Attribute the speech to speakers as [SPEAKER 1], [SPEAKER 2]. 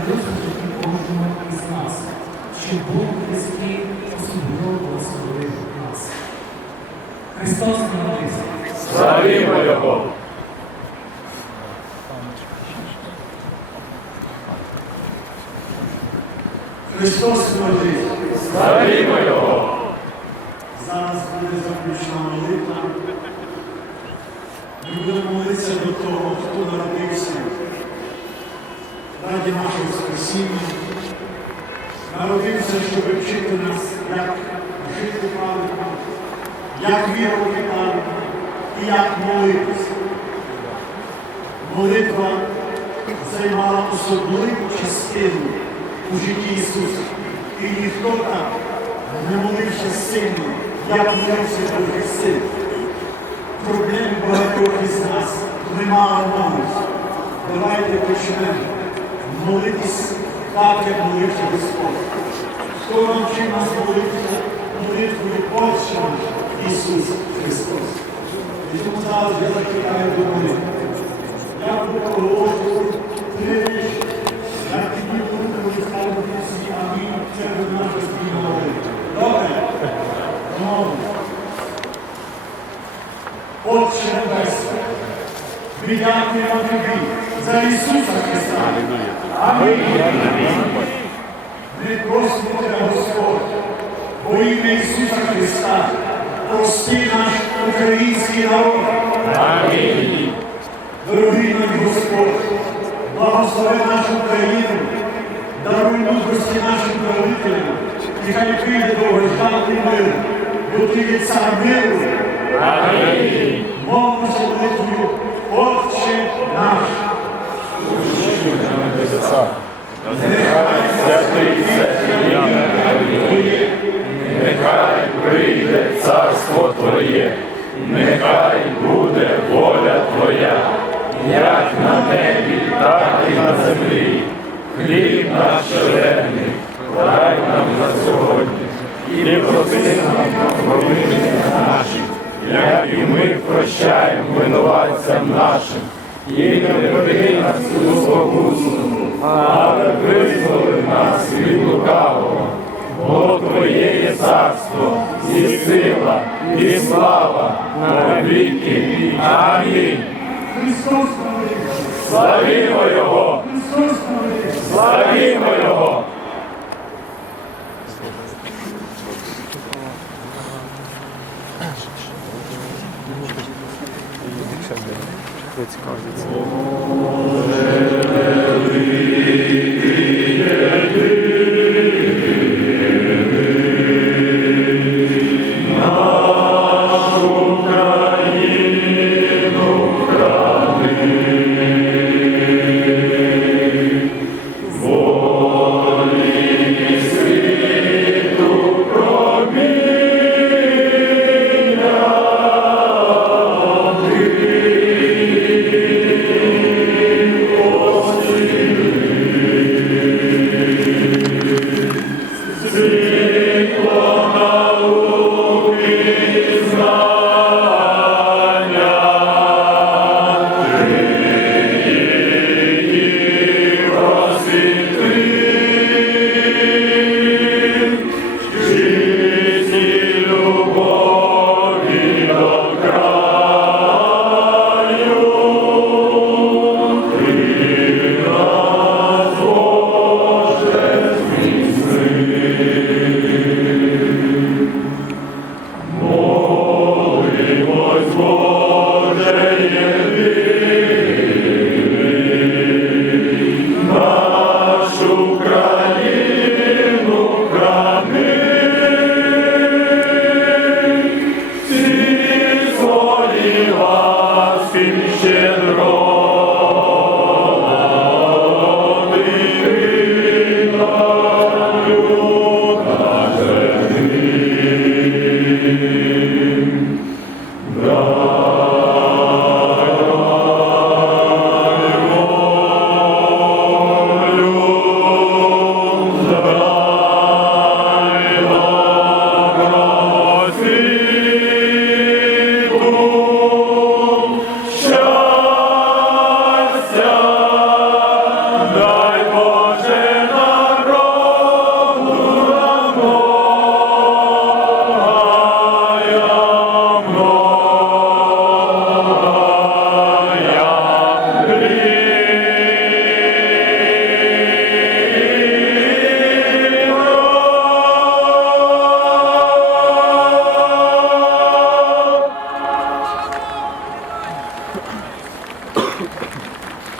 [SPEAKER 1] в житті кожного із нас, щоб Бог близький особливо благословив нас. Христос народився.
[SPEAKER 2] Славімо Його!
[SPEAKER 3] Христос народився.
[SPEAKER 2] Славімо Його!
[SPEAKER 3] Зараз буде заключна молитва. Ми будемо молитися до того, хто народився раді нашого спасіння. Народився, щоб вчити нас, як жити правильно, як вірувати правильно і як молитися. Молитва займала особливу частину у житті Ісуса. І ніхто так не молився сильно, як молився Божий син. Проблем багатьох із нас немає молитви. Давайте почнемо молитись так, як молився Господь. Хто навчив нас молитися молитвою Отче Ісус Христос. І тому зараз я закликаю до молитви. Я буду проголошувати три речі. Я підніму руку і ставлю всі амінь. Це буде наша спільна молитва. Добре? Добре. Отче Небесний, ми дякуємо Тобі за Ісуса Христа. Амінь. Ми просимо Тебе, Господь, во ім'я Ісуса Христа, прости наш український народ.
[SPEAKER 2] Амінь!
[SPEAKER 3] Дорогий наш Господь, благослови нашу країну, даруй мудрості нашим правителям, нехай прийде довгожданий мир, бо ти є цар миру.
[SPEAKER 2] Амінь!
[SPEAKER 3] Мовимося молитвою, Отче наш.
[SPEAKER 2] нехай Святиться ім'я Твоє, нехай прийде царство Твоє, нехай буде воля Твоя, як на небі, так і на землі. Хліб наш щоденний, дай нам на сьогодні, і прости нам провини наші, як і ми прощаємо винуватцям нашим. І не веди нас у спокусу, але визволи нас від лукавого. Бо Твоє є царство, і сила, і слава на віки. Амінь.
[SPEAKER 3] Христос!
[SPEAKER 2] Славімо Його!
[SPEAKER 3] Христос народився!
[SPEAKER 2] Славімо Його!